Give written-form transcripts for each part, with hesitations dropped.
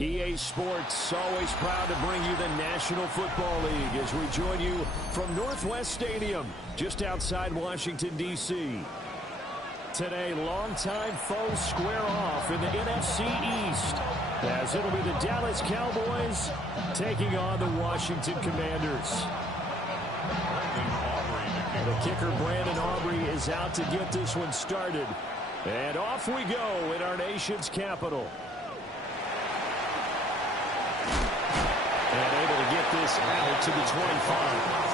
EA Sports, always proud to bring you the National Football League as we join you from Northwest Stadium, just outside Washington, D.C. Today, longtime foes square off in the NFC East, as it'll be the Dallas Cowboys taking on the Washington Commanders. The kicker, Brandon Aubrey, is out to get this one started. And off we go in our nation's capital. And able to get this out to the 25.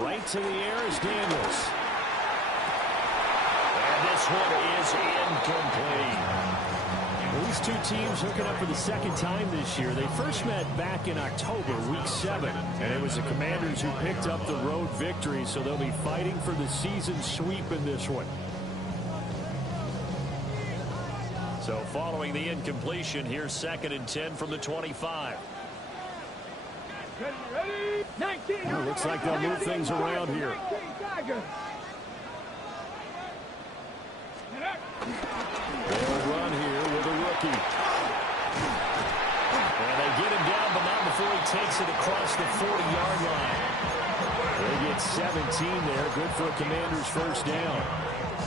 Right to the air is Daniels. And this one is incomplete. These two teams hooking up for the second time this year. They first met back in October, week 7. And it was the Commanders who picked up the road victory, so they'll be fighting for the season sweep in this one. So following the incompletion, here's 2nd and 10 from the 25. Well, looks like they'll move things around here. They'll run here with a rookie. And they get him down, but not before he takes it across the 40-yard line. They get 17 there. Good for a Commander's first down.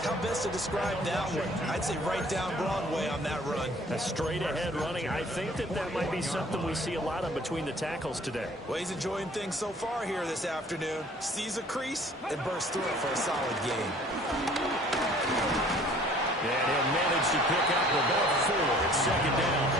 How best to describe that one? I'd say right down Broadway on that run. A straight-ahead running. I think that might be something we see a lot of between the tackles today. Well, he's enjoying things so far here this afternoon. Sees a crease and bursts through it for a solid game. And he'll manage to pick up about 4. It's 2nd down.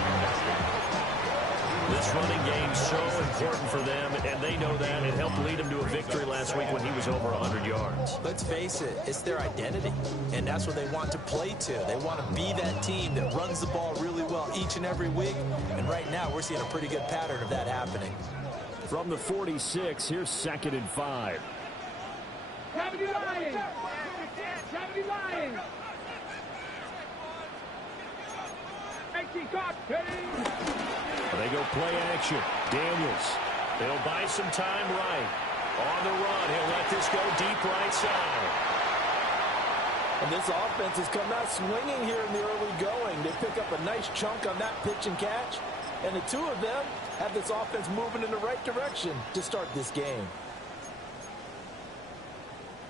This running game's so important for them, and they know that. It helped lead them to a victory last week when he was over 100 yards. Let's face it, it's their identity, and that's what they want to play to. They want to be that team that runs the ball really well each and every week, and right now we're seeing a pretty good pattern of that happening. From the 46, here's 2nd and 5. 70 Lions! 70 Lions! They go play action. Daniels. They'll buy some time right. On the run, he'll let this go deep right side. And this offense has come out swinging here in the early going. They pick up a nice chunk on that pitch and catch. And the two of them have this offense moving in the right direction to start this game.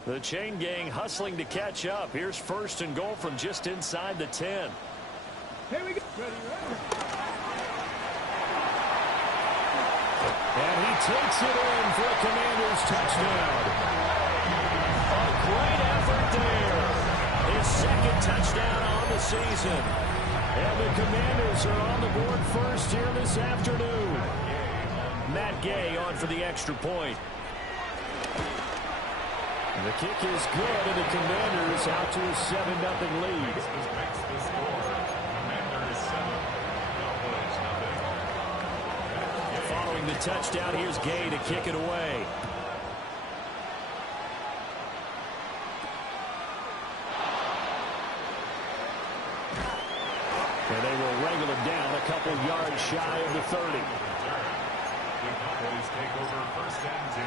The chain gang hustling to catch up. Here's 1st and goal from just inside the 10. Here we go. And he takes it in for a Commanders touchdown. A great effort there. His 2nd touchdown on the season. And the Commanders are on the board first here this afternoon. Matt Gay on for the extra point. And the kick is good, and the Commanders out to a 7-0 lead. Following the touchdown, here's Gay to kick it away. And they will wrangle him down a couple yards shy of the 30. The Cowboys take over 1st and 10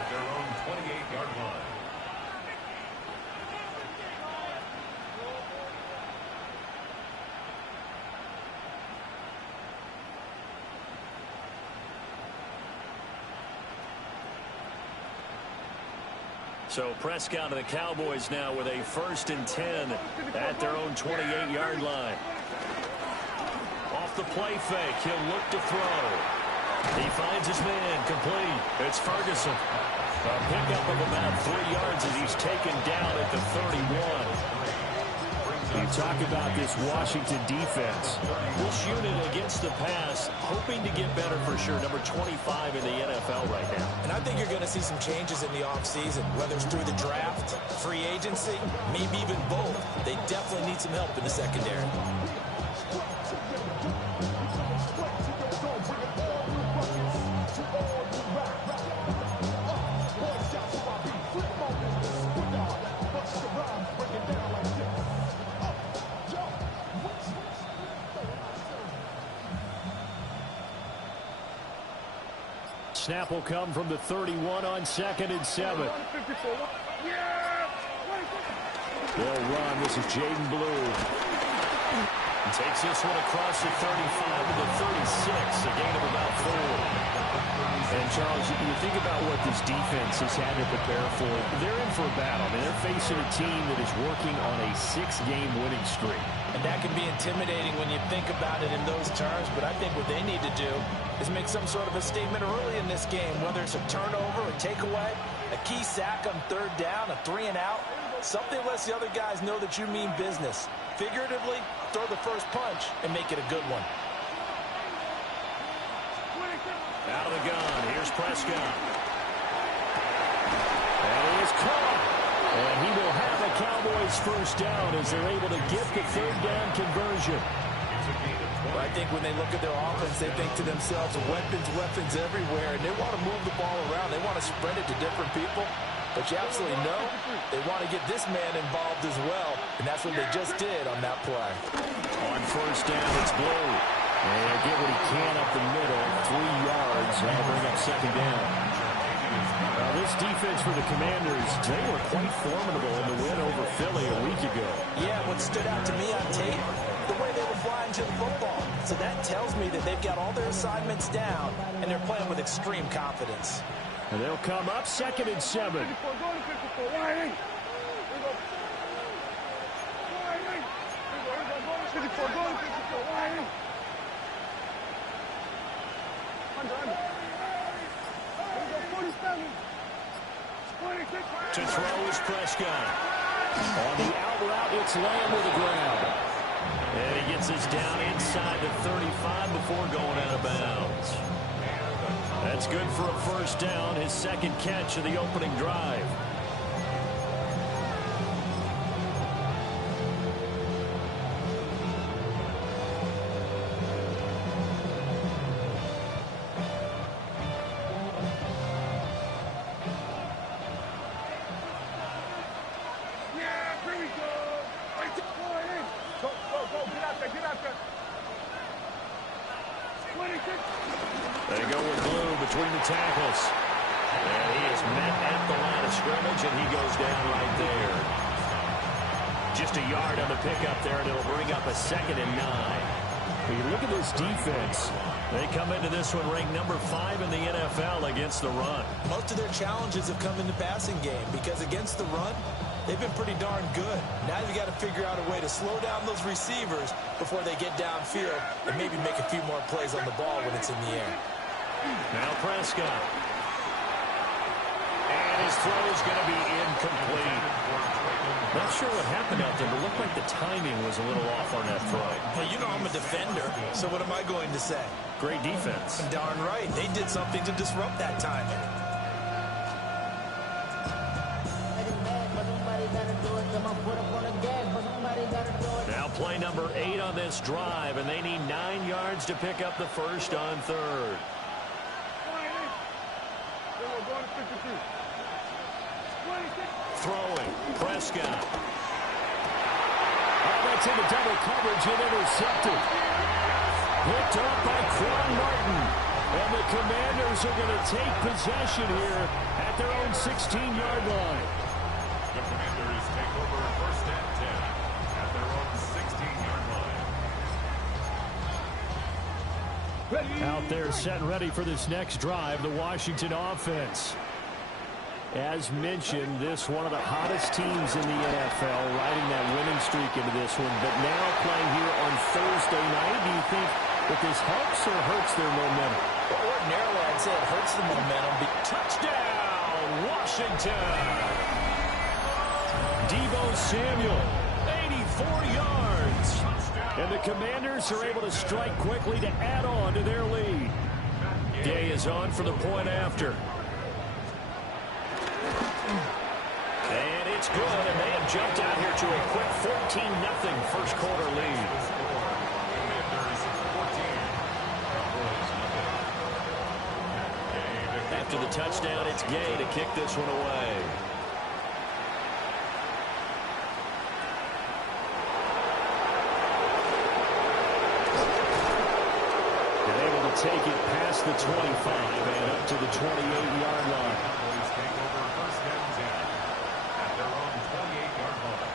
at their own 28-yard line. So Prescott and the Cowboys now with a 1st and 10 at their own 28-yard line. Off the play fake, he'll look to throw. He finds his man, complete. It's Ferguson. A pickup of about 3 yards as he's taken down at the 31. You talk about this Washington defense. This unit against the pass, hoping to get better for sure. Number 25 in the NFL right now. And I think you're going to see some changes in the offseason, whether it's through the draft, free agency, maybe even both. They definitely need some help in the secondary. snap will come from the 31 on 2nd and 7. They'll run. This is Jaden Blue. Takes this one across the 35 to the 36, a gain of about 4. And, Charles, you think about what this defense has had to prepare for. They're in for a battle. I mean, they're facing a team that is working on a 6-game winning streak. And that can be intimidating when you think about it in those terms, but I think what they need to do is make some sort of a statement early in this game, whether it's a turnover, a takeaway, a key sack on 3rd down, a 3-and-out, something lets the other guys know that you mean business. Figuratively, throw the first punch and make it a good one. Out of the gun, here's Prescott. And he is caught. And he will have a Cowboys first down as they're able to get the 3rd down conversion. Well, I think when they look at their offense, they think to themselves, weapons everywhere, and they want to move the ball around. They want to spread it to different people. But you absolutely know they want to get this man involved as well, and that's what they just did on that play. On first down, it's Blue. And he'll get what he can up the middle, 3 yards, and he'll bring up 2nd down. This defense for the Commanders, they were quite formidable in the win over Philly a week ago. Yeah, what stood out to me on tape, the way they were flying to the football. So that tells me that they've got all their assignments down, and they're playing with extreme confidence. And they'll come up 2nd and 7. To throw is Prescott. On the out route, it's Lamb with the grab. And he gets us down inside the 35 before going out of bounds. That's good for a first down, his 2nd catch of the opening drive. They go with Blue between the tackles. And he is met at the line of scrimmage, and he goes down right there. Just a yard on the pickup there, and it'll bring up a 2nd and 9. When you look at this defense, they come into this one ranked number 5 in the NFL against the run. Most of their challenges have come in the passing game because against the run, they've been pretty darn good. Now you've got to figure out a way to slow down those receivers before they get downfield and maybe make a few more plays on the ball when it's in the air. Now Prescott. And his throw is going to be incomplete. Not sure what happened out there, but it looked like the timing was a little off on that throw. Well, you know I'm a defender, so what am I going to say? Great defense. Darn right. They did something to disrupt that timing. Now play number 8 on this drive, and they need 9 yards to pick up the first on 3rd. Throwing, Prescott. Oh, that's into double coverage and intercepted. Picked up by Quan Martin. And the Commanders are going to take possession here at their own 16-yard line. The Commanders take over 1st and 10 at their own 16-yard line. Out there set and ready for this next drive, the Washington offense. As mentioned, this one of the hottest teams in the NFL, riding that winning streak into this one, but now playing here on Thursday night. Do you think that this helps or hurts their momentum? Well, ordinarily, I'd say it hurts the momentum. Touchdown, Washington! Deebo Samuel, 84 yards. And the Commanders are able to strike quickly to add on to their lead. Day is on for the point after. And it's good, and they have jumped out here to a quick 14-0 first quarter lead. After the touchdown, it's Gay to kick this one away. And able to take it past the 25 and up to the 28-yard line. Cowboys take over first and 10 at their own 28-yard line.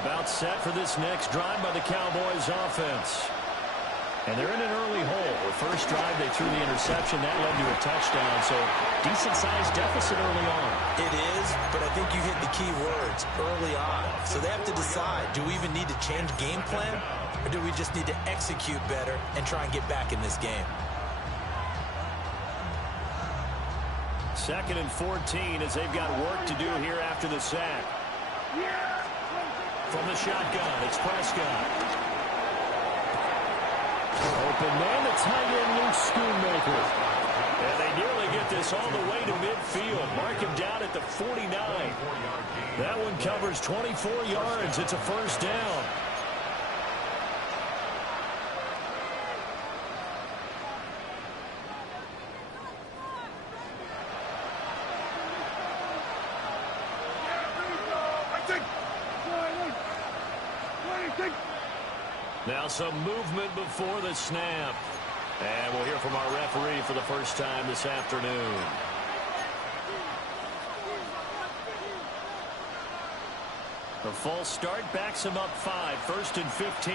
About set for this next drive by the Cowboys offense. And they're in an early hole. The first drive, they threw the interception. That led to a touchdown, so decent-sized deficit early on. It is, but I think you hit the key words, early on. So they have to decide, do we even need to change game plan, or do we just need to execute better and try and get back in this game? 2nd and 14 as they've got work to do here after the sack. From the shotgun, it's Prescott. Open man, the tight end, Luke Schoonmaker. And they nearly get this all the way to midfield. Mark him down at the 49. That one covers 24 yards. It's a first down. Now some movement before the snap. And we'll hear from our referee for the first time this afternoon. The false start backs him up 5, 1st and 15.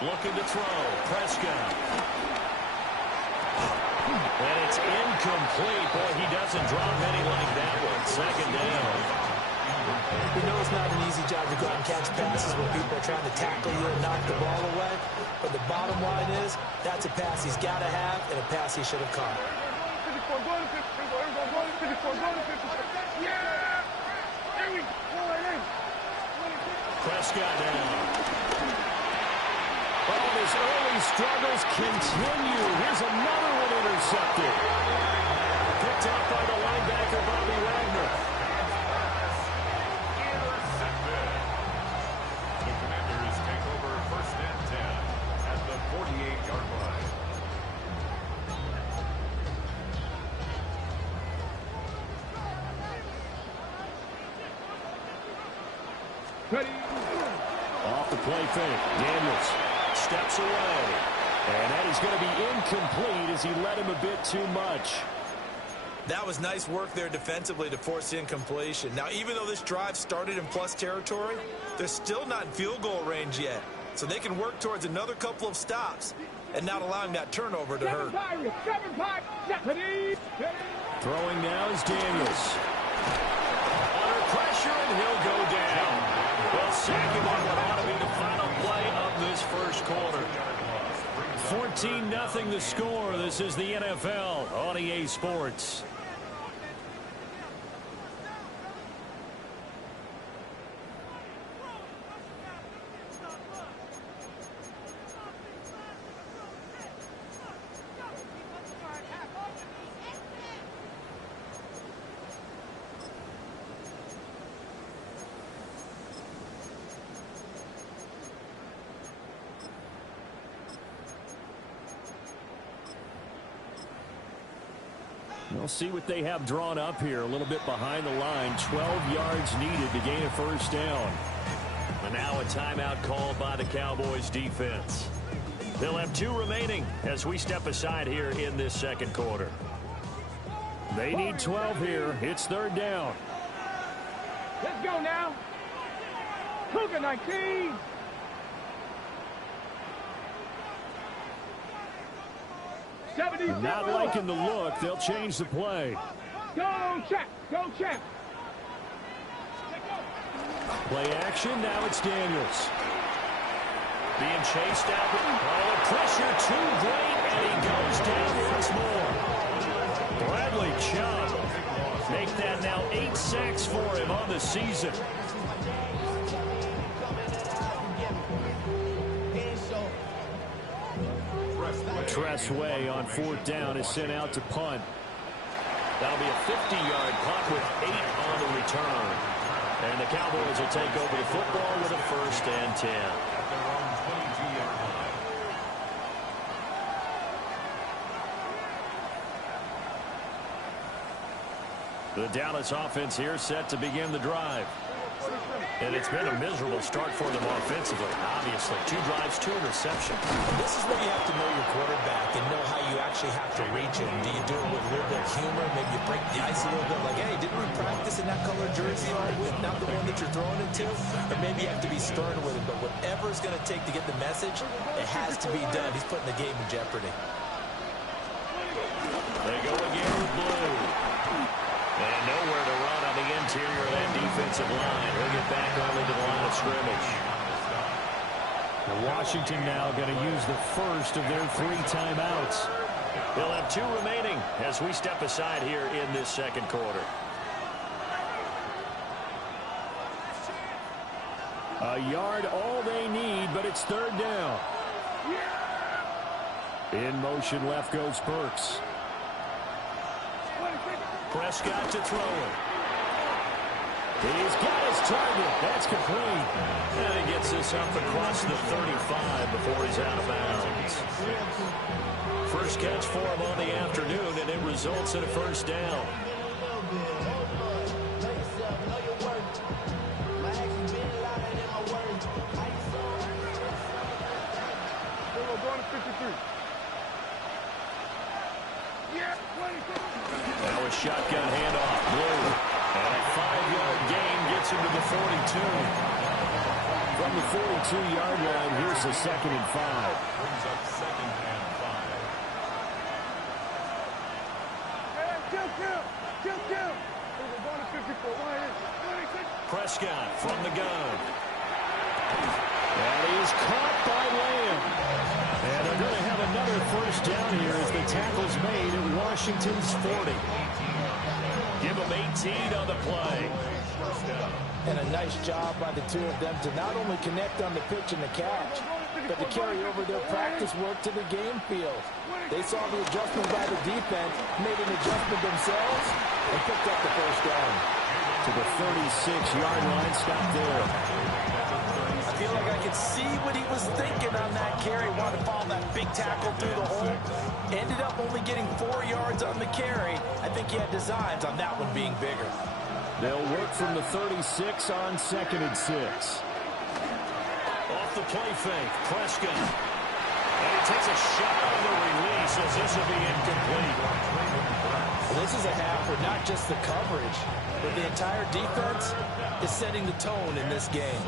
Looking to throw. Prescott. And it's incomplete. Boy, he doesn't drop any like that one. 2nd down. You know it's not an easy job to go out and catch passes when people are trying to tackle you and knock the ball away. But the bottom line is, that's a pass he's got to have and a pass he should have caught. Prescott down. Oh, his early struggles continue. Here's another one intercepted. Picked up by the linebacker, Bobby Wagner. Intercepted. The Commanders take over first and 10 at the 48-yard line. Ready. Off the play fake. Daniels steps away. And that is going to be incomplete as he led him a bit too much. That was nice work there defensively to force incompletion. Now, even though this drive started in plus territory, they're still not in field goal range yet. So they can work towards another couple of stops and not allowing that turnover to hurt. Throwing now is Daniels. Under pressure, and he'll go down. Well, sack him on what ought to be the final play of this first quarter. 14-0 the score. This is the NFL on EA Sports. We'll see what they have drawn up here. A little bit behind the line. 12 yards needed to gain a first down. And now a timeout called by the Cowboys defense. They'll have 2 remaining as we step aside here in this second quarter. They need 12 here. It's 3rd down. Let's go now. Cougar 19. Not liking the look. They'll change the play. Go, check. Go, check. Play action. Now it's Daniels. Being chased out. Oh, the pressure too great, and he goes down once more. Bradley Chubb. Make that now 8 sacks for him on the season. Tressway on 4th down is sent out to punt. That'll be a 50-yard punt with 8 on the return. And the Cowboys will take over the football with a 1st and 10. At their own 22-yard line. The Dallas offense here set to begin the drive. And it's been a miserable start for them offensively. Obviously, 2 drives, 2 interceptions. This is where you have to know your quarterback and know how you actually have to reach him. Do you do it with a little bit of humor? Maybe you break the ice a little bit like, hey, didn't we practice in that color jersey with not the one that you're throwing it to? Or maybe you have to be stern with him. But whatever it's going to take to get the message, it has to be done. He's putting the game in jeopardy. They go again with Blue. And nowhere to run on the interior of that defensive line. He'll get back only to the line of scrimmage. Washington now going to use the first of their 3 timeouts. They'll have 2 remaining as we step aside here in this second quarter. A yard all they need, but it's 3rd down. In motion left goes Burks. Prescott to throw it. He's got his target. That's complete. And he gets this up across the 35 before he's out of bounds. First catch for him on the afternoon, and it results in a 1st down. Now a shotgun handoff. Blue. And a 5-yard gain gets him to the 42. From the 42-yard line, here's the 2nd and 5. Brings up 2nd and 5. Prescott from the gun. And he is caught by Lamb. And they're going to have another 1st down here as the tackle's made at Washington's 40. Give them 18 on the play. And a nice job by the 2 of them to not only connect on the pitch and the catch, but to carry over their practice work to the game field. They saw the adjustment by the defense, made an adjustment themselves, and picked up the 1st down. To the 36-yard line, stop there. I feel like I could see what he was thinking on that carry. Wanted to follow that big tackle through the hole. Ended up only getting 4 yards on the carry. I think he had designs on that one being bigger. They'll work from the 36 on 2nd and 6. Off the play fake, Prescott. And he takes a shot on the release as this will be incomplete. Well, this is a half where not just the coverage, but the entire defense is setting the tone in this game.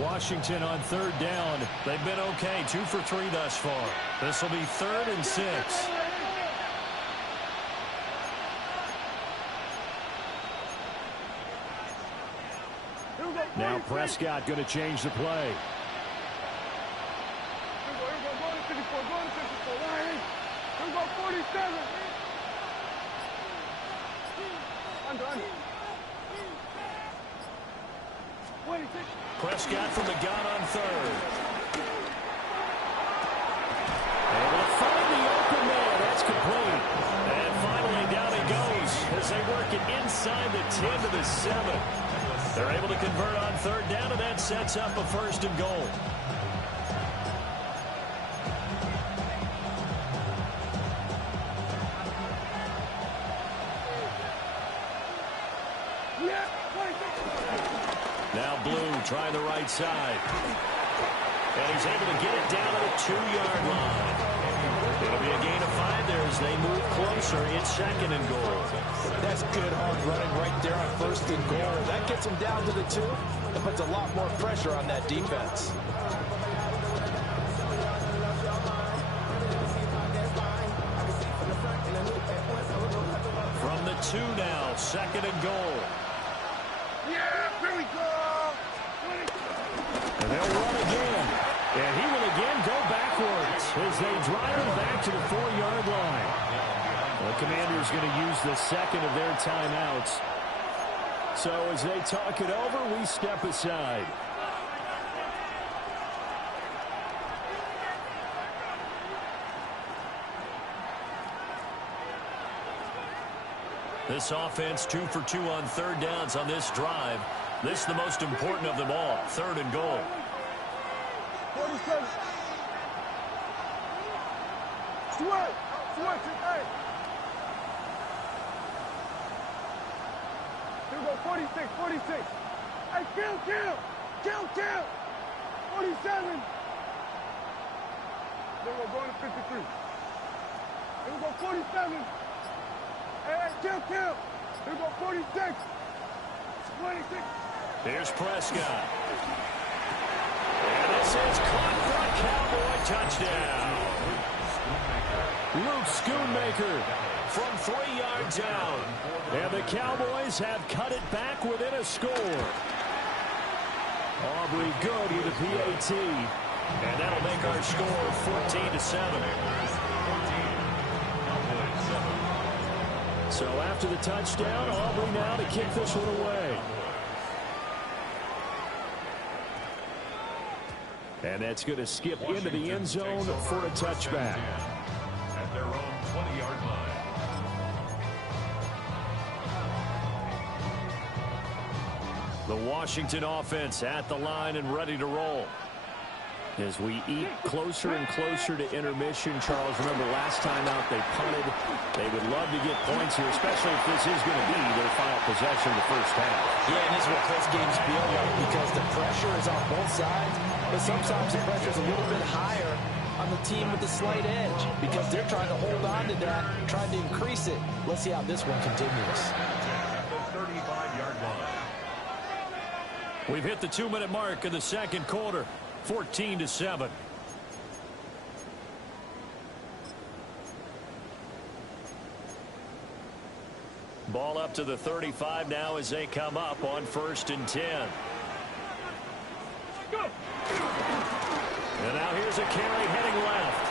Washington on 3rd down. They've been okay, 2 for 3 thus far. This will be 3rd and 6. Now Prescott going to change the play. Prescott from the gun on 3rd. Able to find the open man. That's complete. And finally down he goes as they work it inside the 10 to the 7. They're able to convert on 3rd down, and that sets up a 1st and goal. Now Blue trying the right side. And he's able to get it down to the 2-yard line. It'll be a gain of 5 there as they move closer. It's 2nd and goal. That's good hard running right there on 1st and goal. That gets them down to the 2 and puts a lot more pressure on that defense. From the 2 now, 2nd and goal. Yeah, here we go. And they'll run again. And he will again go backwards as they drive him back to the 4-yard line. The Commanders going to use the 2nd of their timeouts. So as they talk it over, we step aside. This offense 2 for 2 on third downs on this drive. This is the most important of them all. 3rd and goal. 47. Switch. Hey. Here we go. 46. Hey, kill. 47. Then we're going to 53. Here we go. 47. Hey, kill. Here we go. 46. 26. Here's Prescott. And this is caught for a Cowboy touchdown. Luke Schoonmaker from 3 yards out. And the Cowboys have cut it back within a score. Aubrey good with a PAT. And that'll make our score 14-7. So after the touchdown, Aubrey now to kick this one away. And that's going to skip into the end zone for a touchback. At their own 20-yard line. The Washington offense at the line and ready to roll. As we eat closer and closer to intermission, Charles, remember last time out they punted. They would love to get points here, especially if this is going to be their final possession of the first half. Yeah, and this is what close games feel like because the pressure is on both sides, but sometimes the pressure is a little bit higher on the team with the slight edge because they're trying to hold on to that, trying to increase it. Let's see how this one continues. At the 35-yard line. We've hit the 2-minute mark in the second quarter. 14-7. Ball up to the 35 now as they come up on 1st and 10. And now here's a carry heading left.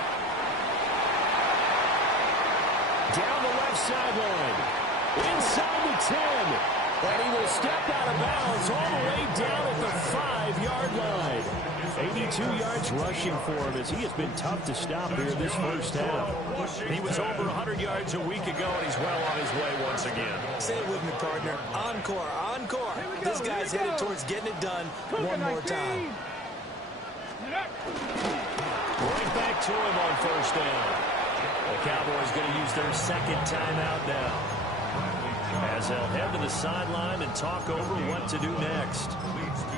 Down the left sideline. Inside the 10. And he will step out of bounds all the way down at the 5-yard line. 82 yards rushing for him as he has been tough to stop here this first half. He was over 100 yards a week ago, and he's well on his way once again. Say it with me, partner. Encore. This guy's headed towards getting it done one more time. Right back to him on 1st down. The Cowboys going to use their second timeout now, as they'll head to the sideline and talk over what to do next.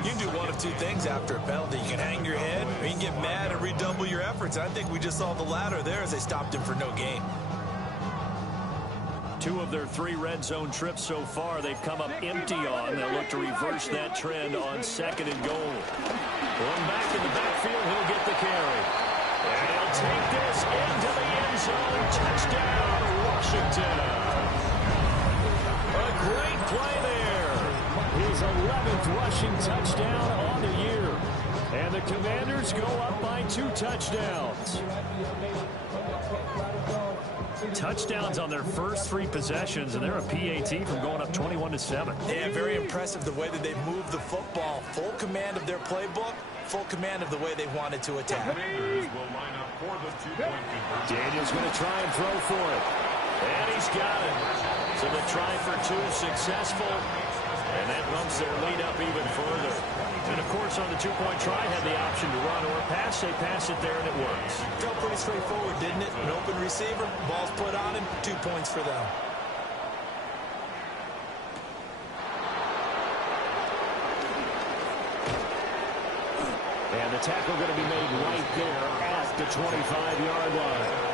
You can do one of two things after a penalty. You can hang your head, or you can get mad and redouble your efforts. I think we just saw the latter there as they stopped him for no gain. 2 of their 3 red zone trips so far they've come up empty on. They'll look to reverse that trend on 2nd and goal. One back in the backfield, he'll get the carry. And he'll take this into the end zone. Touchdown, Washington. A great play there. His 11th rushing touchdown on the year. And the Commanders go up by 2 touchdowns. Touchdowns on their first 3 possessions, and they're a PAT from going up 21-7. Yeah, very impressive the way that they moved the football. Full command of their playbook, full command of the way they wanted to attack. Commanders will line up for the 2-point conversion. Daniel's going to try and throw for it. And he's got it. So the try for 2 successful. And that bumps their lead up even further. And, of course, on the 2-point try, had the option to run or pass. They pass it there, and it works. Felt pretty straightforward, didn't it? An open receiver, ball's put on him, 2 points for them. And the tackle going to be made right there at the 25-yard line.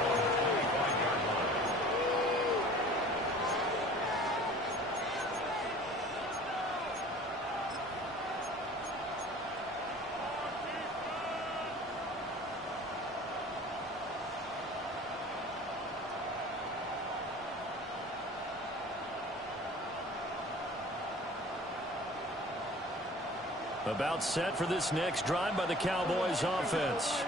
About set for this next drive by the Cowboys offense.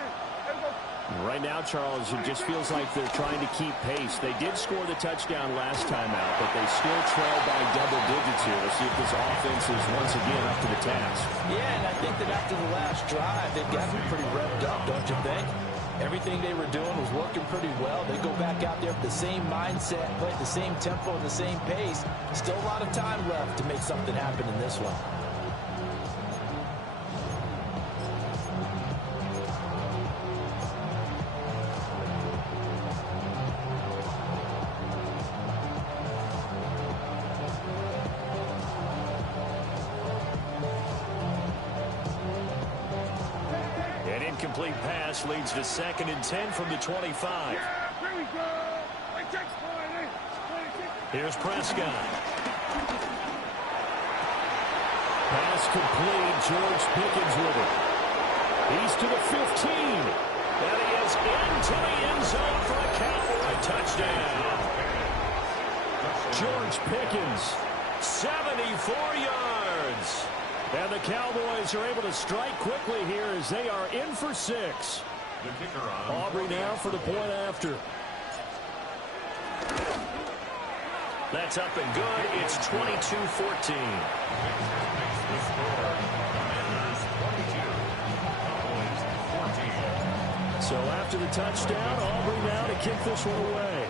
Right now, Charles, it just feels like they're trying to keep pace. They did score the touchdown last time out, but they still trail by double digits here. We'll see if this offense is once again up to the task. Yeah, and I think that after the last drive, they've gotten pretty revved up, don't you think? Everything they were doing was working pretty well. They go back out there with the same mindset, play at the same tempo and the same pace. Still a lot of time left to make something happen in this one. Incomplete pass leads to 2nd and 10 from the 25. Here's Prescott. Pass complete. George Pickens with it. He's to the 15. And he is into the end zone for a Cowboy touchdown. George Pickens, 74 yards. And the Cowboys are able to strike quickly here as they are in for 6. Aubrey now for the point after. That's up and good. It's 22-14. So after the touchdown, Aubrey now to kick this one away.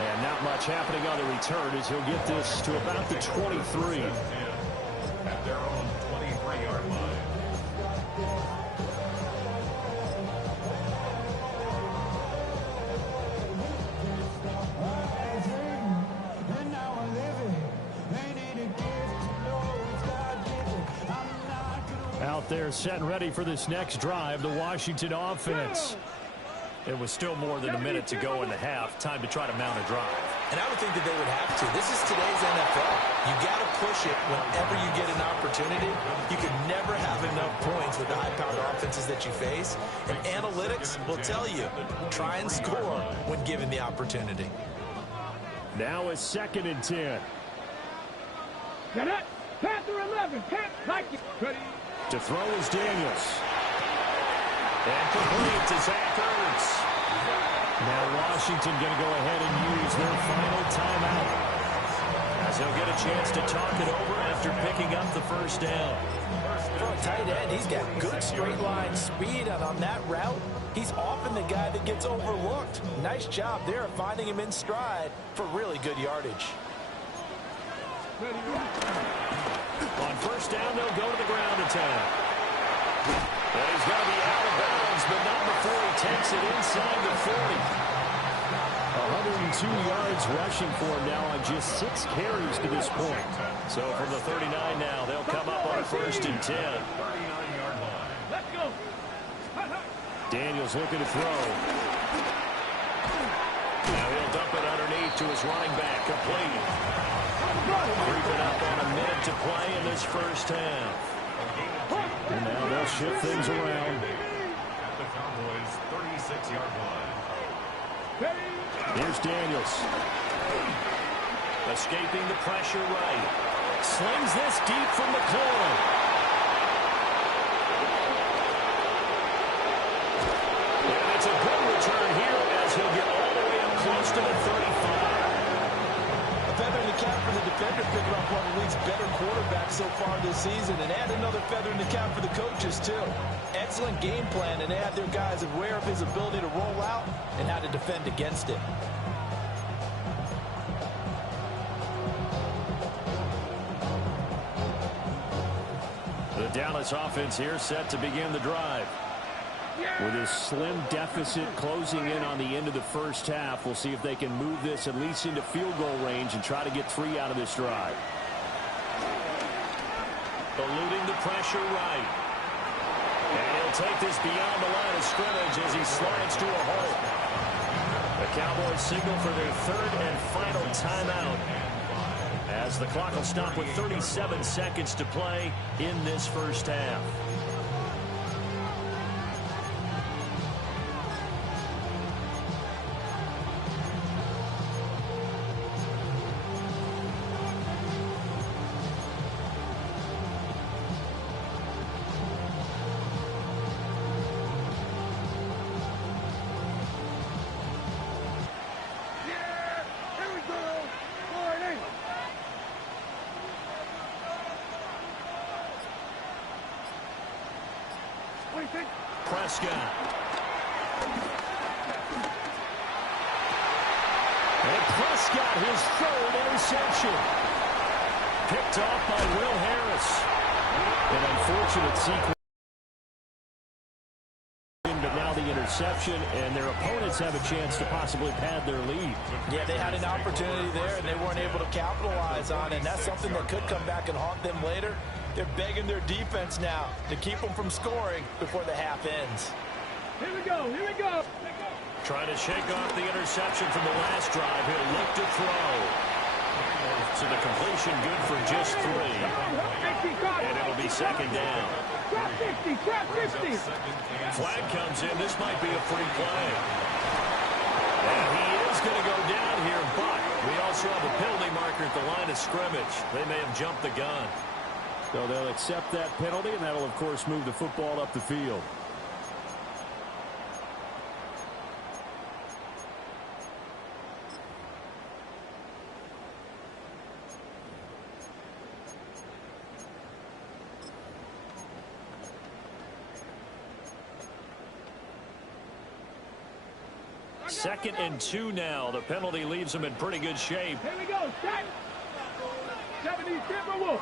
And not much happening on the return as he'll get this to about the 23. At their own 23-yard line. Out there set and ready for this next drive, the Washington offense. It was still more than a minute to go in the half. Time to try to mount a drive. And I would think that they would have to. This is today's NFL. You got to push it whenever you get an opportunity. You can never have enough points with the high-powered offenses that you face. And analytics will tell you, try and score when given the opportunity. Now it's 2nd and 10. Get it. Panther 11. Like it. Ready. To throw is Daniels. And complete to Zach Ertz. Now Washington going to go ahead and use their final timeout, as they'll get a chance to talk it over after picking up the first down. For a tight end, he's got good straight line speed, and on that route, he's often the guy that gets overlooked. Nice job there of finding him in stride for really good yardage. On first down, they'll go to the ground attack. And he's going to be out of bounds, but not before he takes it inside the 40. 102 yards rushing for him now on just 6 carries to this point. So from the 39 now, they'll come up on a 1st and 10. 39-yard line. Let's go. Daniels looking to throw. Now he'll dump it underneath to his running back, complete. Creeping up on a minute to play in this first half. And now they'll shift things around. At the Cowboys' 36-yard line. Here's Daniels. Escaping the pressure right. Slings this deep from the corner. And it's a good return here as he'll get all the way up close to the 35. A feather in the cap for the defender, picking up one of the league's better quarterbacks so far this season, and add another feather in the cap for the coaches, too. Excellent game plan, and they had their guys aware of his ability to roll out and how to defend against it. The Dallas offense here set to begin the drive. With a slim deficit closing in on the end of the first half, we'll see if they can move this at least into field goal range and try to get 3 out of this drive. Eluding the pressure right. And he'll take this beyond the line of scrimmage as he slides to a hole. The Cowboys signal for their 3rd and final timeout, as the clock will stop with 37 seconds to play in this first half. Prescott. And Prescott, his third interception. Picked off by Will Harris. An unfortunate sequence. But now the interception, and their opponents have a chance to possibly pad their lead. Yeah, they had an opportunity there, and they weren't able to capitalize on it. And that's something that could come back and haunt them later. They're begging their defense now to keep them from scoring before the half ends. Here we go. Here we go. Trying to shake off the interception from the last drive. He'll look to throw. So the completion good for just 3. And it'll be second down. Trap 50. Trap 50. Flag comes in. This might be a free play. And he is going to go down here, but we also have a penalty marker at the line of scrimmage. They may have jumped the gun. So they'll accept that penalty, and that'll, of course, move the football up the field. Second and 2 now. The penalty leaves them in pretty good shape. Here we go. Set. 70, Timberwolves.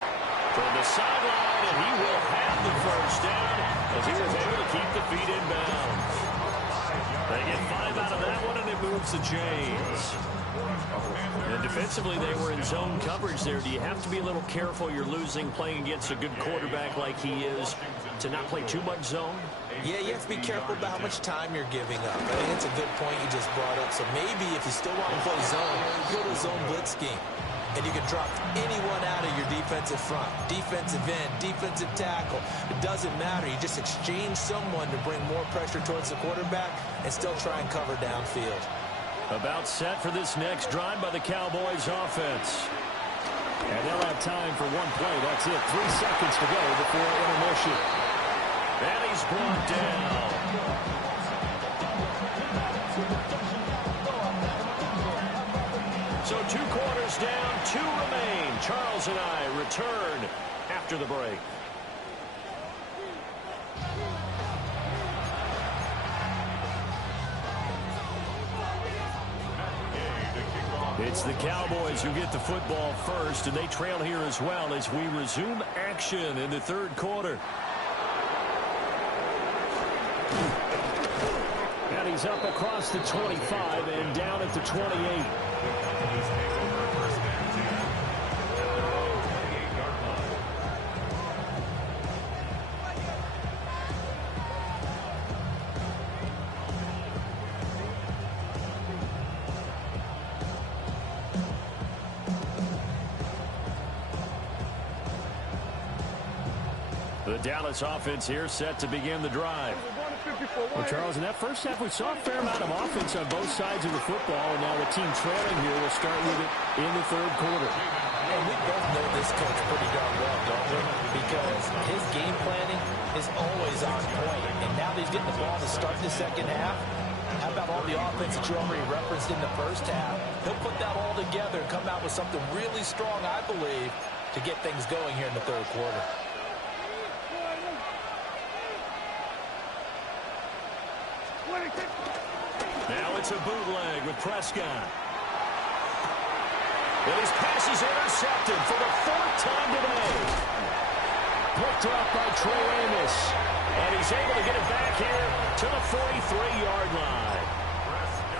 From the sideline, and he will have the first down as he was able to keep the feet in bounds. They get 5 out of that one, and it moves the chains. And defensively, they were in zone coverage there. Do you have to be a little careful? You're losing playing against a good quarterback like he is to not play too much zone? Yeah, you have to be careful about how much time you're giving up. I think it's a good point you just brought up. So maybe if you still want to play zone, go to a zone blitz scheme. And you can drop anyone out of your defensive front. Defensive end, defensive tackle. It doesn't matter. You just exchange someone to bring more pressure towards the quarterback and still try and cover downfield. About set for this next drive by the Cowboys offense. And they'll have time for one play. That's it. 3 seconds to go before intermission. And he's brought down. So 2 quarters down, 2 remain. Charles and I return after the break. It's the Cowboys who get the football first, and they trail here as well as we resume action in the third quarter. And he's up across the 25 and down at the 28. The Dallas offense here set to begin the drive. Well, Charles, in that first half, we saw a fair amount of offense on both sides of the football, and now the team trailing here will start with it in the third quarter. And we both know this coach pretty darn well, don't we? Because his game planning is always on point. And now that he's getting the ball to start the second half, how about all the offense that you already referenced in the first half? He'll put that all together and come out with something really strong, I believe, to get things going here in the third quarter. Now it's a bootleg with Prescott. And his pass is intercepted for the 4th time today. Picked up by Trey Amos. And he's able to get it back here to the 43-yard line.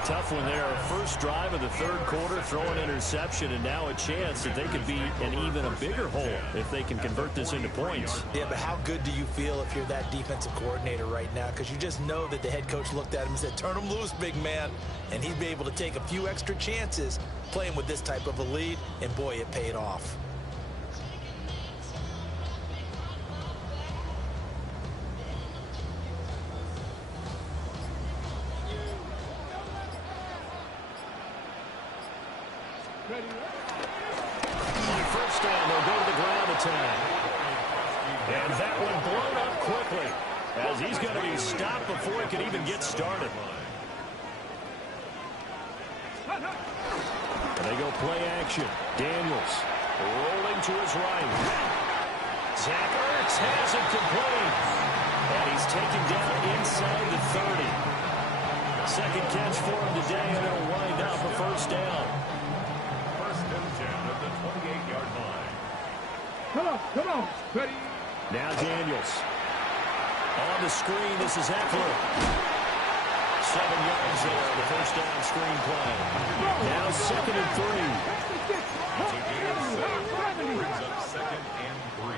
Tough one there. First drive of the third quarter, throw an interception, and now a chance that they could be in even a bigger hole if they can convert this into points. Yeah, but how good do you feel if you're that defensive coordinator right now? Because you just know that the head coach looked at him and said, turn him loose, big man. And he'd be able to take a few extra chances playing with this type of a lead, and boy, it paid off. On first down, they'll go to the ground attack. And that one blown up quickly as he's going to be stopped before he can even get started. And they go play action. Daniels to his right. Zach Ertz has it complete. And he's taken down inside the 30. Second catch for him today, and it'll wind up a first down. First and 10 at the 28-yard line. Come on. Ready? Now Daniels. On the screen, this is Eckler. 7 yards there, the first down screen play. Now 2nd and 3. Brings up 2nd and 3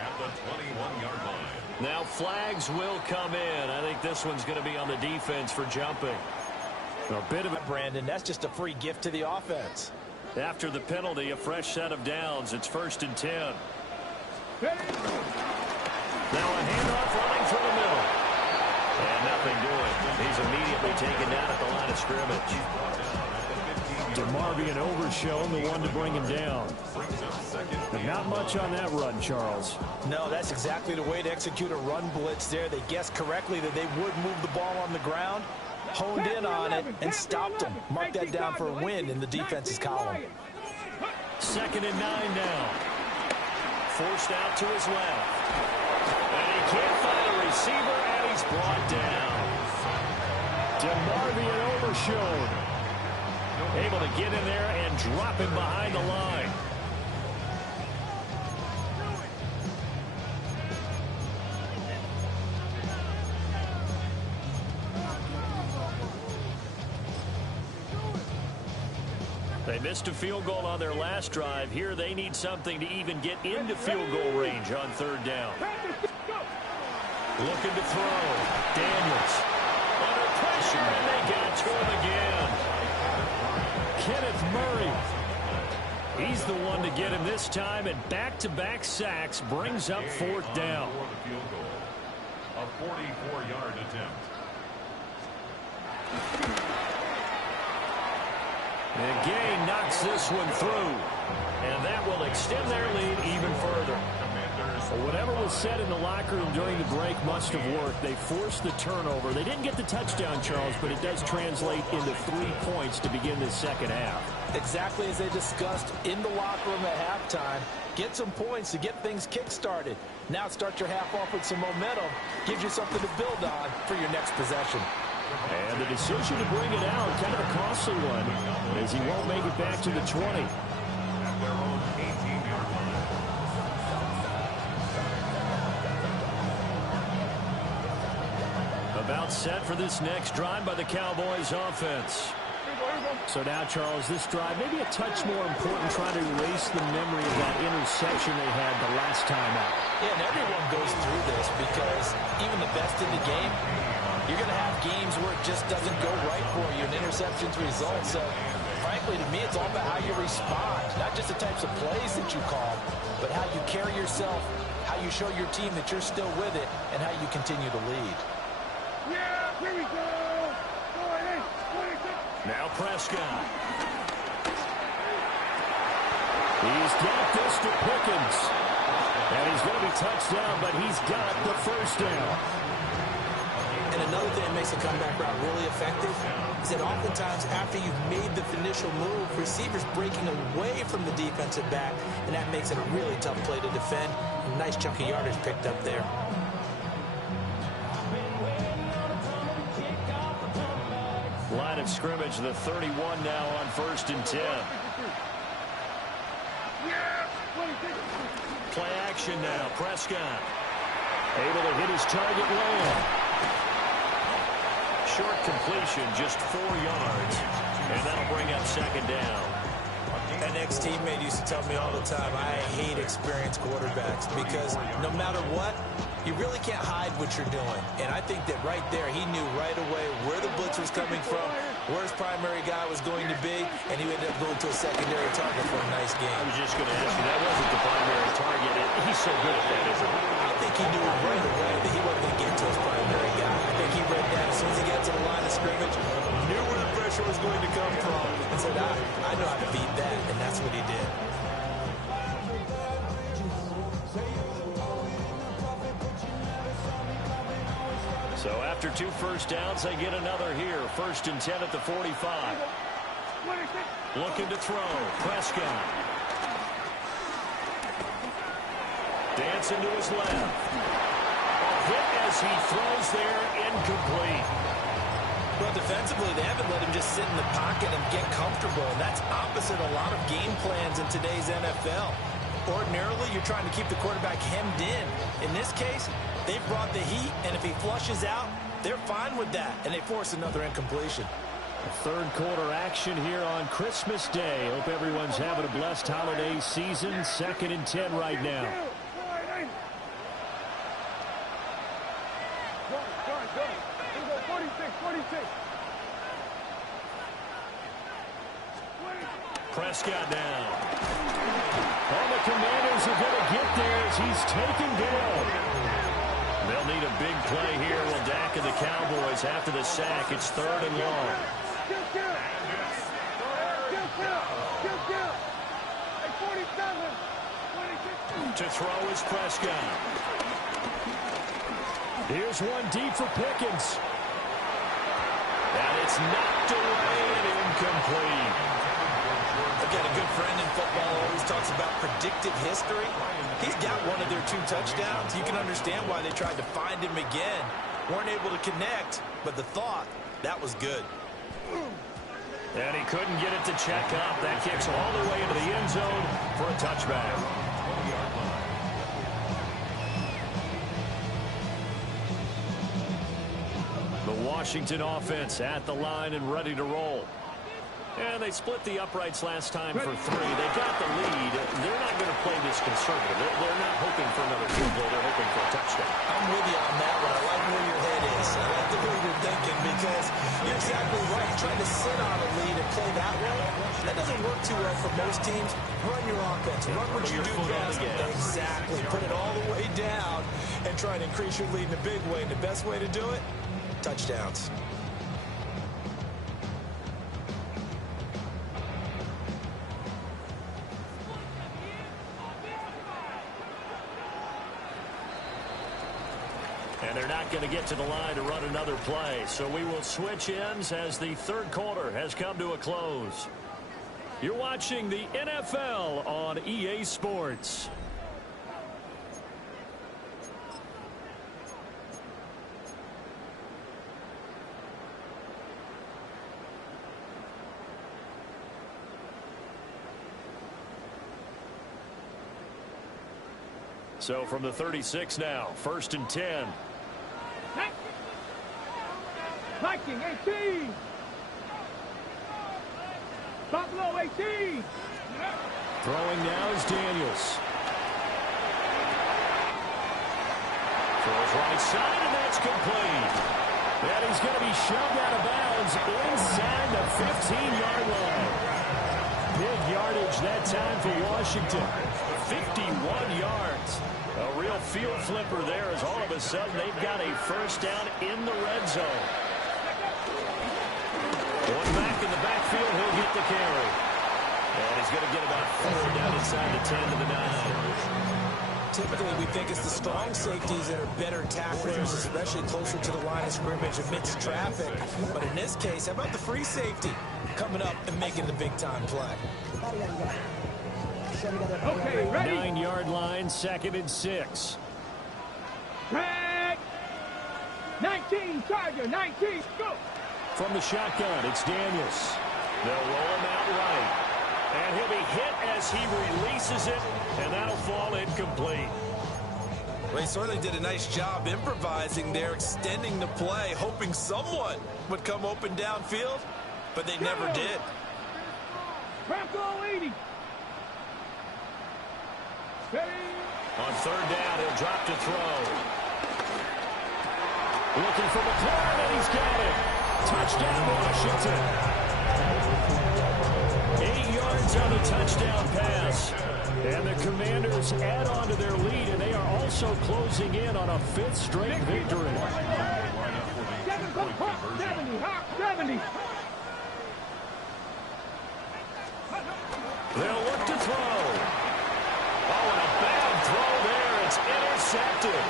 at the 21-yard line. Now flags will come in. I think this one's going to be on the defense for jumping. A bit of a Brandon, that's just a free gift to the offense. After the penalty, a fresh set of downs. It's 1st and 10. Now a handoff running through the middle. And nothing doing. He's immediately taken down at the line of scrimmage. DeMarvion overshown, the one to bring him down. But not much on that run, Charles. No, that's exactly the way to execute a run blitz there. They guessed correctly that they would move the ball on the ground, honed in on it, and stopped them. Mark that down for a win in the defense's column. 2nd and 9 now. Forced out to his left. And he can't find a receiver, and he's brought down. DeMarvion overshown. Able to get in there and drop him behind the line. They missed a field goal on their last drive. Here they need something to even get into field goal range on 3rd down. Looking to throw. Daniels under pressure, and they get to him again. Kenneth Murray. He's the one to get him this time, and back-to-back sacks brings up 4th down. A 44-yard attempt. And Gay knocks this one through, and that will extend their lead even further. Well, whatever was said in the locker room during the break must have worked. They forced the turnover. They didn't get the touchdown, Charles, but it does translate into 3 points to begin the second half. Exactly as they discussed in the locker room at halftime. Get some points to get things kick-started. Now start your half off with some momentum. Gives you something to build on for your next possession. And the decision to bring it out, kind of a costly one, as he won't make it back to the 20. At their own 18-yard line. About set for this next drive by the Cowboys offense. So now, Charles, this drive maybe a touch more important, trying to erase the memory of that interception they had the last time out. Yeah, and everyone goes through this because even the best in the game, you're going to have games where it just doesn't go right for you, and interceptions result. So, frankly, to me, it's all about how you respond, not just the types of plays that you call, but how you carry yourself, how you show your team that you're still with it, and how you continue to lead. Yeah, here we go. Now Prescott. He's got this to Pickens. And he's going to be touched down, but he's got the first down. And another thing that makes a comeback route really effective is that oftentimes after you've made the initial move, receivers breaking away from the defensive back, and that makes it a really tough play to defend. A nice chunk of yardage picked up there. Line of scrimmage, the 31 now on 1st and 10. Play action now. Prescott able to hit his target well. Short completion, just 4 yards. And that'll bring up 2nd down. An ex-teammate used to tell me all the time, I hate experienced quarterbacks because no matter what, you really can't hide what you're doing. And I think that right there, he knew right away where the blitz was coming from, where his primary guy was going to be, and he ended up going to a secondary target for a nice game. I was just going to ask you, that wasn't the primary target. He's so good at that, isn't he? I think he knew right away that he wasn't going to get to his primary guy. I think he read that as soon as he got to the line of scrimmage, knew where the pressure was going to come from, and said, I know how to beat that, and that's what he did. So after 2 first downs, they get another here. 1st and 10 at the 45. Looking to throw. Prescott. Dancing to his left. A hit as he throws there, incomplete. Well, defensively, they haven't let him just sit in the pocket and get comfortable. And that's opposite a lot of game plans in today's NFL. Ordinarily, you're trying to keep the quarterback hemmed in. In this case, they've brought the heat, and if he flushes out, they're fine with that, and they force another incompletion. Third quarter action here on Christmas Day. Hope everyone's having a blessed holiday season. 2nd and 10 right now. Prescott down. All the Commanders are going to get there as he's taken down. They'll need a big play here. Will Dak and the Cowboys after the sack. It's 3rd and long. To throw is Prescott. Here's one deep for Pickens. And it's knocked away and incomplete. Again, a good friend in football always talks about predictive history. He's got one of their 2 touchdowns. You can understand why they tried to find him again. Weren't able to connect, but the thought, that was good. And he couldn't get it to check up. That kicks all the way into the end zone for a touchback. The Washington offense at the line and ready to roll. And they split the uprights last time for 3. They got the lead. They're not going to play this conservative. They're not hoping for another field goal. They're hoping for a touchdown. I'm with you on that one. I like where your head is. I like the way you're thinking because you're exactly right. Trying to sit on a lead and play that way, that doesn't work too well for most teams. Run your offense. Run what you do best. Exactly. Put it all the way down and try to increase your lead in a big way. And the best way to do it, touchdowns. And they're not going to get to the line to run another play. So we will switch ends as the third quarter has come to a close. You're watching the NFL on EA Sports. So from the 36 now, 1st and 10. Viking 18. Buffalo 18. Throwing now is Daniels. Throws right side, and that's complete. And he's going to be shoved out of bounds inside the 15-yard line. Big yardage that time for Washington. 51 yards. A real field flipper there as all of a sudden they've got a first down in the red zone. Going back in the backfield, he'll get the carry. And he's going to get about 4 down inside the 10 to the 9. Typically, we think it's the strong safeties that are better tacklers, especially closer to the line of scrimmage amidst traffic. But in this case, how about the free safety coming up and making the big-time play? Okay, ready? 9-yard line, 2nd and 6. Tag. 19, Charger, 19, go. From the shotgun, it's Daniels. They'll roll him out right. And he'll be hit as he releases it, and that'll fall incomplete. Well, he certainly did a nice job improvising there, extending the play, hoping someone would come open downfield, but they never did. Bronco 80. Ready? On 3rd down, he'll drop to throw. Looking for McLaurin, and he's got it. Touchdown, Washington. 8 yards on the touchdown pass. And the Commanders add on to their lead, and they are also closing in on a 5th straight victory. 70. They'll look to throw. Oh, and a bad throw there. It's intercepted.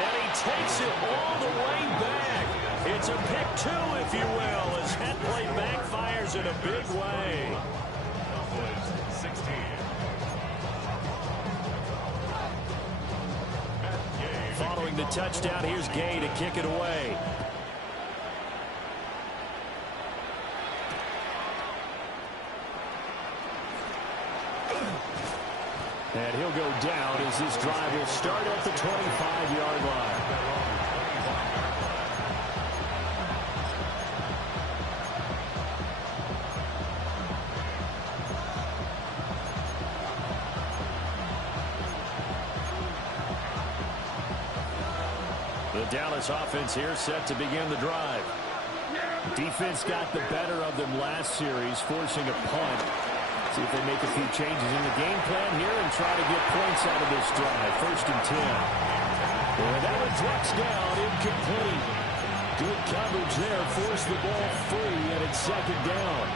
And he takes it all the way back. It's a pick 2, if you will, as that play backfires in a big way. Cowboys 16. Following the touchdown, here's Gay to kick it away. And he'll go down as this drive will start at the 25-yard line. The Dallas offense here set to begin the drive. Defense got the better of them last series, forcing a punt. See if they make a few changes in the game plan here and try to get points out of this drive. 1st and 10. And that one drops down, incomplete. Good coverage there, forced the ball free, and it's 2nd down.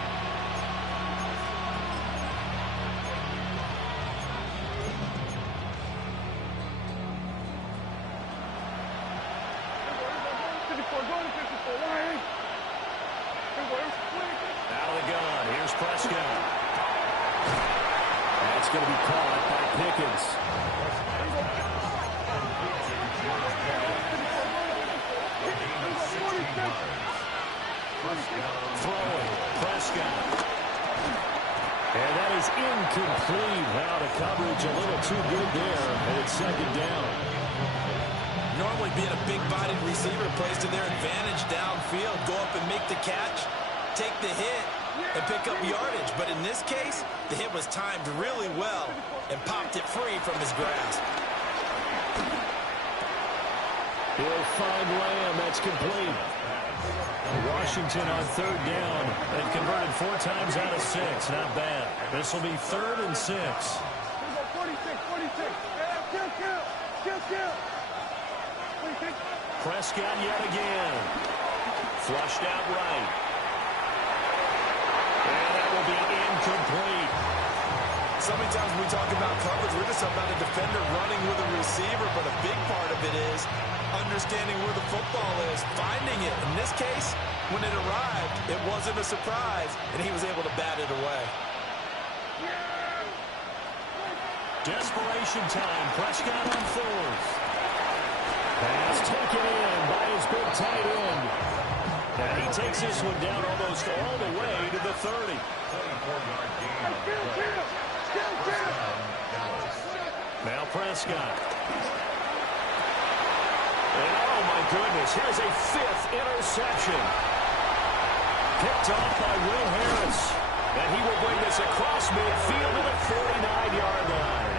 Out of the gun, here's Prescott. That's going to be caught by Pickens. Throwing, Prescott. And that is incomplete. Now the coverage a little too good there, and it's 2nd down. Normally being a big-bodied receiver plays to their advantage downfield. Go up and make the catch, take the hit, and pick up yardage. But in this case, the hit was timed really well and popped it free from his grasp. He'll find Lamb. That's complete. Washington on 3rd down. They've converted 4 times out of 6. Not bad. This will be 3rd and 6. 46. Prescott yet again. Flushed out right. And that will be incomplete. So many times when we talk about coverage, we're just about a defender running with a receiver, but a big part of it is understanding where the football is, finding it. In this case, when it arrived, it wasn't a surprise, and he was able to bat it away. Desperation time. Prescott on 4th. Pass taken in by his big tight end. And he takes this one down almost all the way to the 30. Now Prescott. And oh my goodness, here's a 5th interception. Picked off by Will Harris. And he will bring this across midfield to the 49-yard line.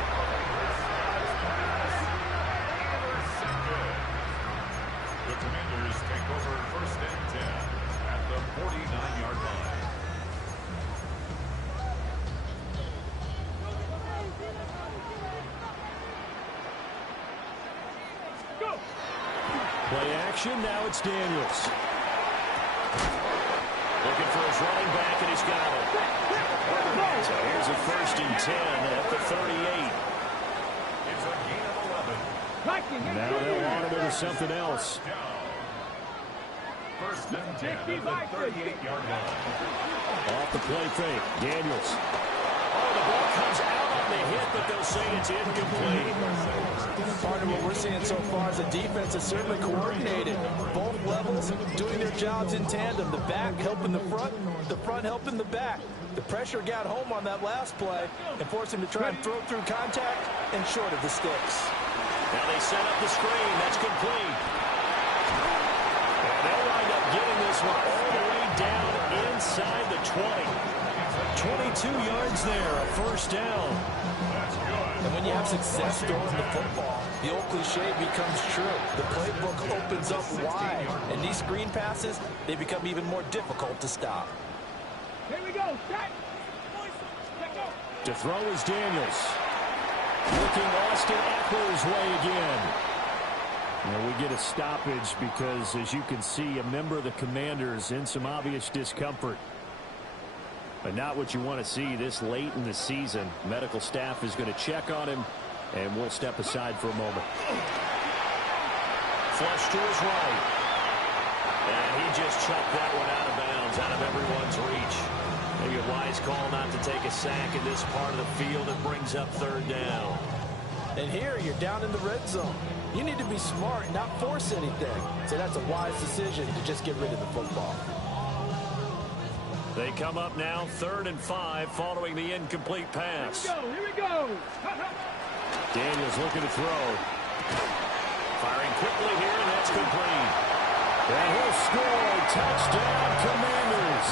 The Commanders take over 1st and 10 at the 49-yard line. Play action, now it's Daniels. Looking for his running back, and he's got it. So here's a 1st and 10 at the 38. It's a gain of 11. Now they'll want him into something else. 1st and 10 at the 38-yard line. Off the play fake, Daniels. Oh, the ball comes out on the hit, but they'll say it's incomplete. Part of what we're seeing so far is the defense is certainly coordinated. Both levels doing their jobs in tandem. The back helping the front helping the back. The pressure got home on that last play and forced him to try and throw through contact and short of the sticks. Now they set up the screen. That's complete. And they'll wind up getting this one all the way down inside the 20. 22 yards there, a 1st down. And when you have success throwing the football, the old cliche becomes true. The playbook opens up wide, and these screen passes, they become even more difficult to stop. Here we go. Set. To throw is Daniels. Looking Austin Eckler's way again. And we get a stoppage because, as you can see, a member of the Commanders in some obvious discomfort. But not what you want to see this late in the season. Medical staff is going to check on him, and we'll step aside for a moment. Flush to his right. And he just chucked that one out of bounds, out of everyone's reach. Maybe a wise call not to take a sack in this part of the field. It brings up third down. And here you're down in the red zone. You need to be smart, not force anything. So that's a wise decision to just get rid of the football. They come up now 3rd and 5 following the incomplete pass. Here we go. Daniels looking to throw. Firing quickly here, and that's complete. And he'll score. Touchdown, Commanders.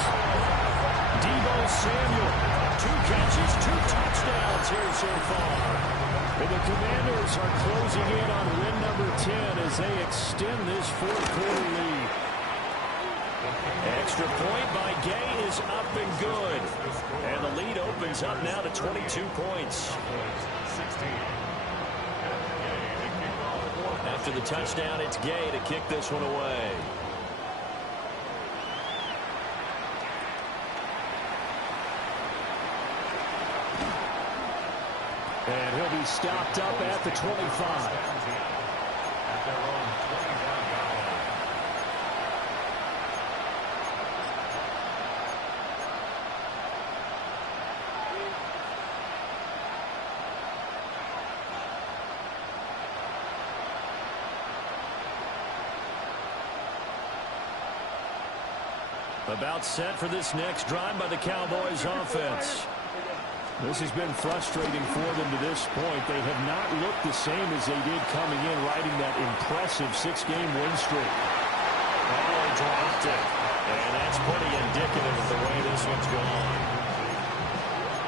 Deebo Samuel. 2 catches, 2 touchdowns here so far. And the Commanders are closing in on win number 10 as they extend this 4th-quarter lead. Extra point by Gay is up and good. And the lead opens up now to 22 points. After the touchdown, it's Gay to kick this one away. And he'll be stopped up at the 25. At their own 25-yard line. About set for this next drive by the Cowboys offense. This has been frustrating for them to this point. They have not looked the same as they did coming in, riding that impressive 6-game win streak. Oh, he dropped it. And that's pretty indicative of the way this one's gone.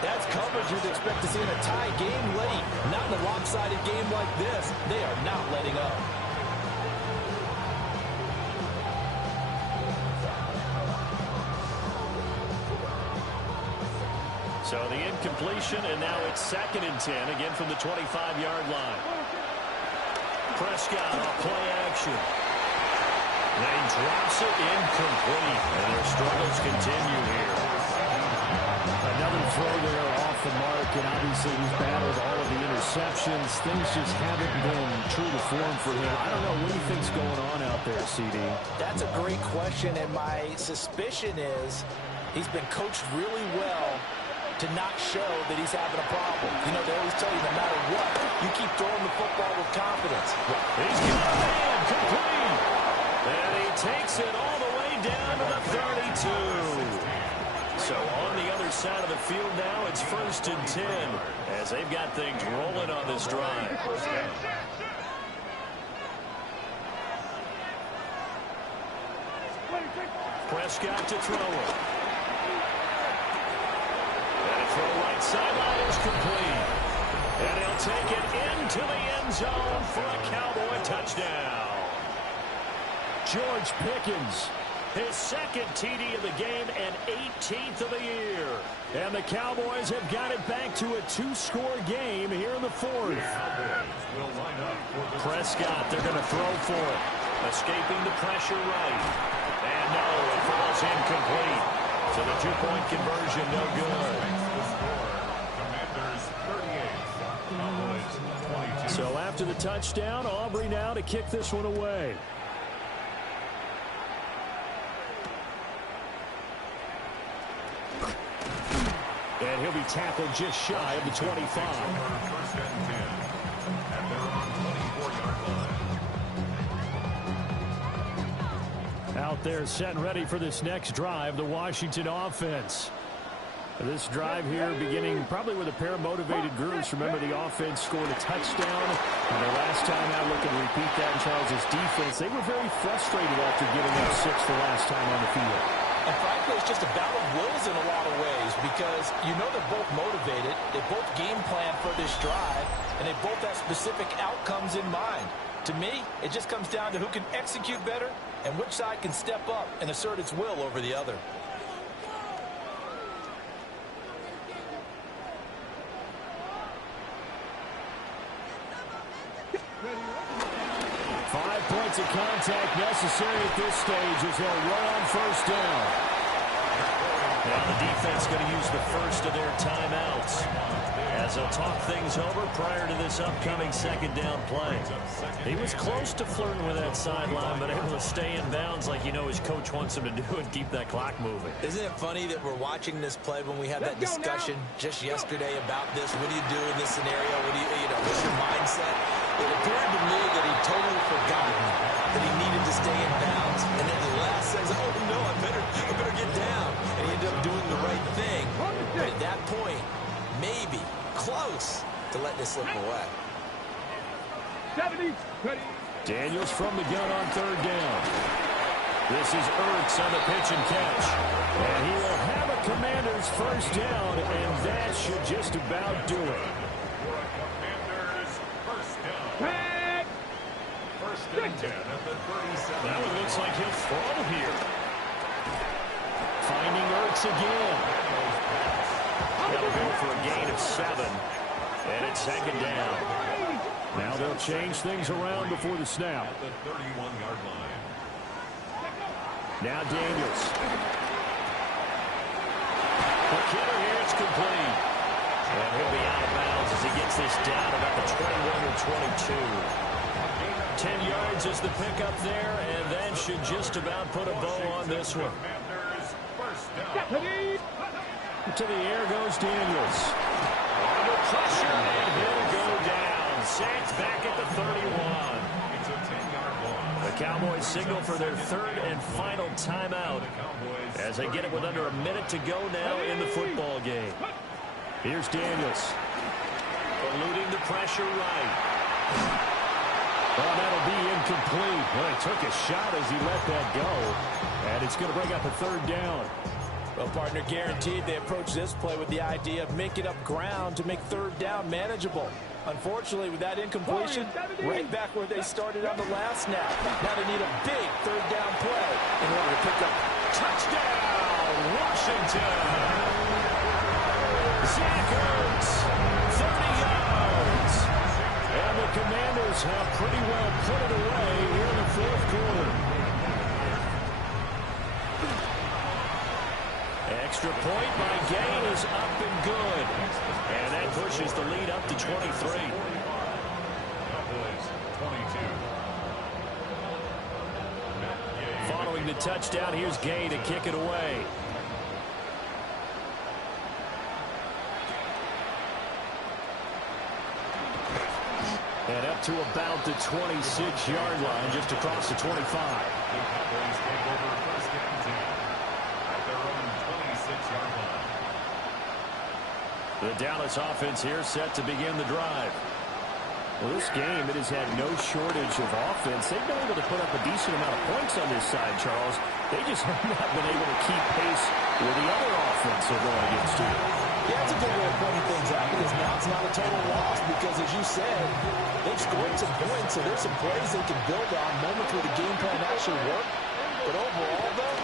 That's coverage you'd expect to see in a tie game late. Not in a lopsided game like this. They are not letting up. So the incompletion, and now it's 2nd and 10, again from the 25-yard line. Prescott off play action. Then drops it incomplete, and their struggles continue here. Another throw there off the mark, and obviously he's battled all of the interceptions. Things just haven't been true to form for him. I don't know what he thinks going on out there, CD. That's a great question, and my suspicion is he's been coached really well to not show that he's having a problem. You know, they always tell you no matter what, you keep throwing the football with confidence. He's got a man complete. And he takes it all the way down to the 32. So on the other side of the field now, it's 1st and 10 as they've got things rolling on this drive. Prescott to throw it. Throw right sideline is complete. And he'll take it into the end zone for a Cowboy touchdown. George Pickens, his 2nd TD of the game and 18th of the year. And the Cowboys have got it back to a 2-score game here in the 4th. Prescott, they're going to throw for it. Escaping the pressure right. And no, it falls incomplete. So the 2-point conversion, no good. So after the touchdown, Aubrey now to kick this one away. And he'll be tackled just shy of the 25. First and 10 at their own 24-yard line. Out there set and ready for this next drive, the Washington offense. This drive here beginning probably with a pair of motivated groups. Remember, the offense scored a touchdown. And the last time out, look and repeat that in Charles' defense. They were very frustrated after giving up 6 the last time on the field. And frankly, it's just a battle of wills in a lot of ways because you know they're both motivated. They both game plan for this drive, and they both have specific outcomes in mind. To me, it just comes down to who can execute better and which side can step up and assert its will over the other. 5 points of contact necessary at this stage as they'll run on 1st down. Now the defense going to use the first of their timeouts as they'll talk things over prior to this upcoming second down play. He was close to flirting with that sideline, but able to stay in bounds like his coach wants him to do and keep that clock moving. Isn't it funny that we're watching this play when we had that discussion just yesterday about this? What do you do in this scenario? What do what's your mindset? It appeared to me that he'd totally forgotten that he needed to stay in bounds, and then the last says, oh no, I better get down. And he ended up doing the right thing. But at that point, maybe close to let this slip away. Daniels from the gun on third down. This is Ertz on the pitch and catch. And he will have a Commander's first down, and that should just about do it. First and 10 at the 37. That one looks like he'll throw here. Finding Ertz again. That'll go for a gain of 7. And it's second down. Now they'll change things around before the snap. At the 31-yard line. Now Daniels. The killer here, it's complete. And he'll be out of bounds as he gets this down about the 21 or 22. 10 yards is the pickup there, and that should just about put a bow on this one. To the air goes Daniels. Under pressure, and he'll go down. Sacked back at the 31. It's a 10-yard loss. The Cowboys signal for their third and final timeout as they get it with under a minute to go now in the football game. Here's Daniels. Eluding the pressure right. Oh, that'll be incomplete. Well, he took a shot as he let that go. And it's going to bring up a third down. Well, partner, guaranteed they approach this play with the idea of making up ground to make third down manageable. Unfortunately, with that incompletion, right back where they started on the last snap. Now they need a big third down play in order to pick up. Touchdown, Washington. Zach Ertz, 30 yards. And the Commanders have pretty well put it away here in the fourth quarter. Extra point by Gain is up and good. And that pushes the lead up to 23. Cowboys 22. Following the touchdown, here's Gay to kick it away. And up to about the 26-yard line, just across the 25. The Cowboys take over first and 10 at their own 26-yard line. The Dallas offense here set to begin the drive. Well, this game, it has had no shortage of offense. They've been able to put up a decent amount of points on this side, Charles. They just have not been able to keep pace with the other offense they're going against you. Yeah, it's a good way of pointing things out because now it's not a total loss because, as you said, they've scored some points, so there's some plays they can build on, moments where the game plan actually worked. But overall, though,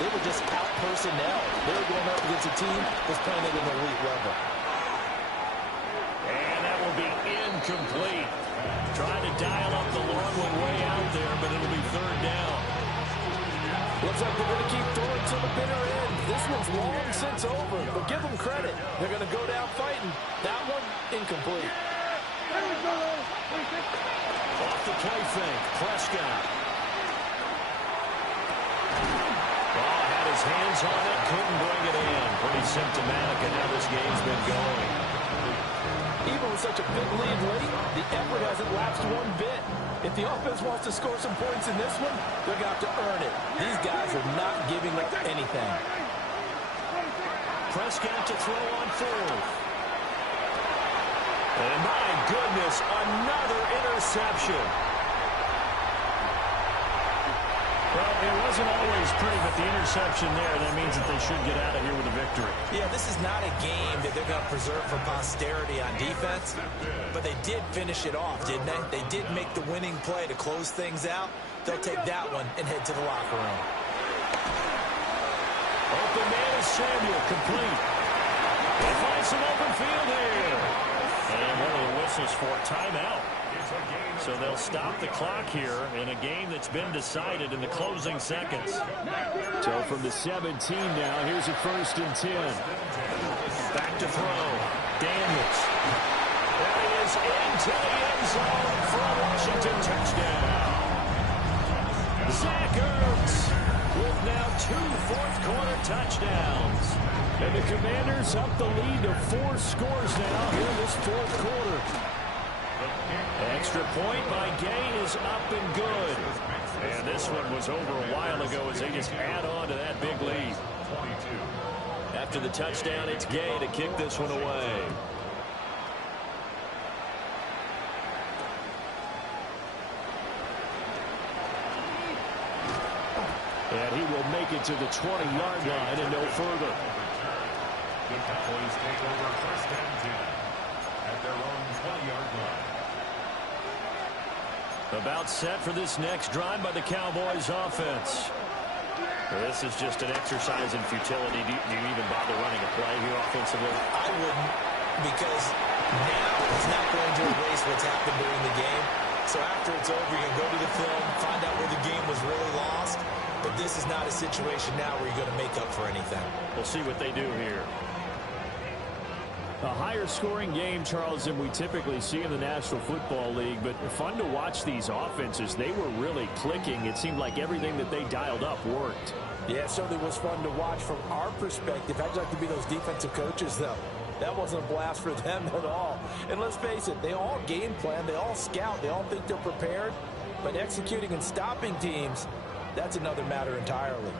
they were just out personnel. They were going up against a team that's playing at an elite level. And that will be incomplete. Trying to dial up the long one way out there, but it'll be third down. Looks like they're going to keep throwing to the bitter end. This one's long since over, but give them credit. They're going to go down fighting. That one, incomplete. Off the play fake, Prescott. Ball had his hands on it, couldn't bring it in. Pretty symptomatic of how this game's been going. Even with such a big lead late, the effort hasn't lapsed one bit. If the offense wants to score some points in this one, they're going to have to earn it. These guys are not giving up anything. Prescott to throw on fourth. And my goodness, another interception. Well, it wasn't always pretty, but the interception there, that means that they should get out of here with a victory. Yeah, this is not a game that they're going to preserve for posterity on defense, but they did finish it off, didn't they? They did make the winning play to close things out. They'll take that one and head to the locker room. Open man is Samuel, complete. They find some open field here. And one of the whistles for timeout. So they'll stop the clock here in a game that's been decided in the closing seconds. So from the 17 now, here's a 1st and 10. Back to throw. Daniels. That is into the end zone for a Washington touchdown. Zach Ertz with now 2 fourth-quarter touchdowns. And the Commanders up the lead to 4 scores now here in this 4th quarter. Extra point by Gay is up and good. And this one was over a while ago as they just add on to that big lead. After the touchdown, it's Gay to kick this one away. And he will make it to the 20-yard line and no further. The Cowboys take over 1st and 10 at their own 20-yard line. About set for this next drive by the Cowboys offense. This is just an exercise in futility. Do you even bother running a play here offensively? I wouldn't, because now it's not going to erase what's happened during the game. So after it's over, you can go to the film, find out where the game was really lost. But this is not a situation now where you're going to make up for anything. We'll see what they do here. A higher scoring game, Charles, than we typically see in the National Football League, but fun to watch these offenses. They were really clicking. It seemed like everything that they dialed up worked. Yeah, it certainly was fun to watch from our perspective. I'd like to be those defensive coaches, though. That wasn't a blast for them at all. And let's face it, they all game plan, they all scout, they all think they're prepared. But executing and stopping teams, that's another matter entirely.